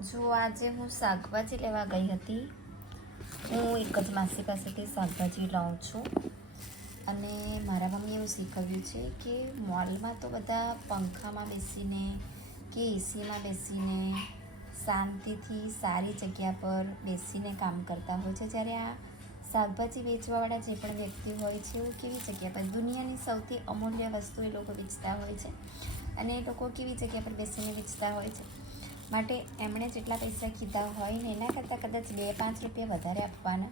જો આજે હું શાકભાજી લેવા ગઈ હતી. હું એક જ માસી પાસેથી શાકભાજી લાવું છું અને મારા મમ્મીએ એવું શીખવ્યું છે કે મોલમાં તો બધા પંખામાં બેસીને કે એસીમાં બેસીને શાંતિથી સારી જગ્યા પર બેસીને કામ કરતા હોય છે, જ્યારે આ શાકભાજી વેચવાવાળા જે પણ વ્યક્તિ હોય છે એવું કેવી જગ્યા પર, દુનિયાની સૌથી અમૂલ્ય વસ્તુ એ લોકો વેચતા હોય છે અને એ લોકો કેવી જગ્યા પર બેસીને વેચતા હોય છે. માટે એમણે જેટલા પૈસા કીધા હોય ને એના કરતાં કદાચ 2-5 રૂપિયા વધારે આપવાના,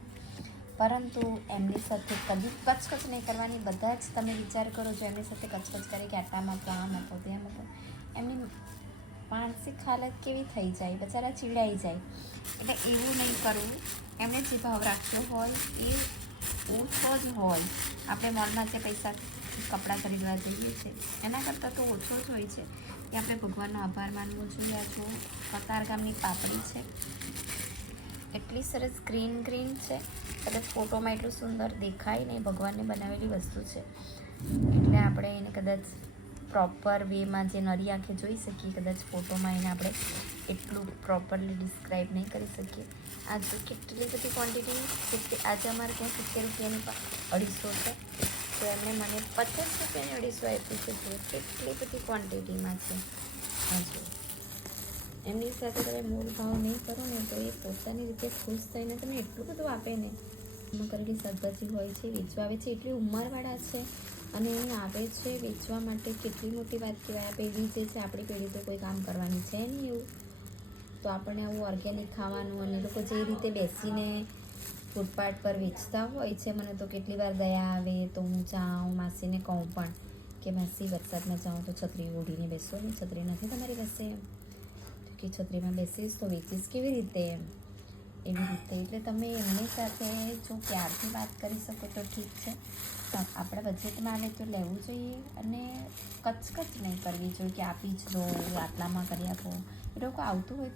પરંતુ એમની સાથે કદી કચકચ નહીં કરવાની. બધા જ તમે વિચાર કરો, જો એમની સાથે કચકચ કરે કે આટામાં તો આમ હતો તેમ હતો, એમની માનસિક હાલત કેવી થઈ જાય, બચારા ચીડાઈ જાય. એટલે એવું નહીં કરવું. એમણે જે ભાવ રાખ્યો હોય એ ઓછો જ હોય. આપણે મોલમાં જે પૈસા કપડાં ખરીદવા જઈએ છીએ એના કરતાં તો ઓછો જ હોય છે. એ આપણે ભગવાનનો આભાર માનવો જોઈએ. આ જો કતારગામની પાપડી છે, એટલી સરસ ગ્રીન છે. કદાચ ફોટોમાં એટલું સુંદર દેખાય નહીં, ભગવાનને બનાવેલી વસ્તુ છે એટલે આપણે એને કદાચ પ્રોપર વેમાં જે નરી આંખે જોઈ શકીએ, કદાચ ફોટોમાં એને આપણે એટલું પ્રોપરલી ડિસ્ક્રાઈબ નહીં કરી શકીએ. આ જો કેટલી બધી ક્વોન્ટિટી, આજે અમારે ત્યાં 70 રૂપિયાની 250 છે, તો એમણે મને 50 રૂપિયાની 250 આપી છે. જો કેટલી બધી ક્વોન્ટિટીમાં છે. હા, જો એમની સાથે તમે મૂળ ભાવ નહીં કરો ને તો એ પોતાની રીતે ખુશ થઈને તમે એટલું બધું આપે ને. એમાં કરેલી શાકભાજી હોય છે, વેચવા આવે છે, એટલી ઉંમરવાળા છે અને એ આવે છે વેચવા માટે. કેટલી મોટી વાત કહેવાય. આ પેઢી જે છે, આપણી પેઢી તો કોઈ કામ કરવાની છે નહીં એવું, તો આપણને આવું ઓર્ગેનિક ખાવાનું. અને લોકો જે રીતે બેસીને ફૂટપાથ પર વેચતા હોય છે, મને તો કેટલી વાર દયા આવે તો હું જાઉં માસીને કહું પણ કે માસી વરસાદમાં જાઉં તો છત્રી ઓઢીને બેસો ને, છત્રી નથી તમારી પાસે એમ કે છત્રીમાં બેસીશ તો વેચીશ કેવી રીતે એમ, એવી રીતે. એટલે તમે એમની સાથે જો પ્યારથી વાત કરી શકો તો ઠીક છે, આપણા બજેટમાં આવે તો લેવું જોઈએ અને કચકચ નહીં કરવી જોઈએ કે આપી જ દો, આટલામાં કરી આપો. એ લોકો આવતું હોય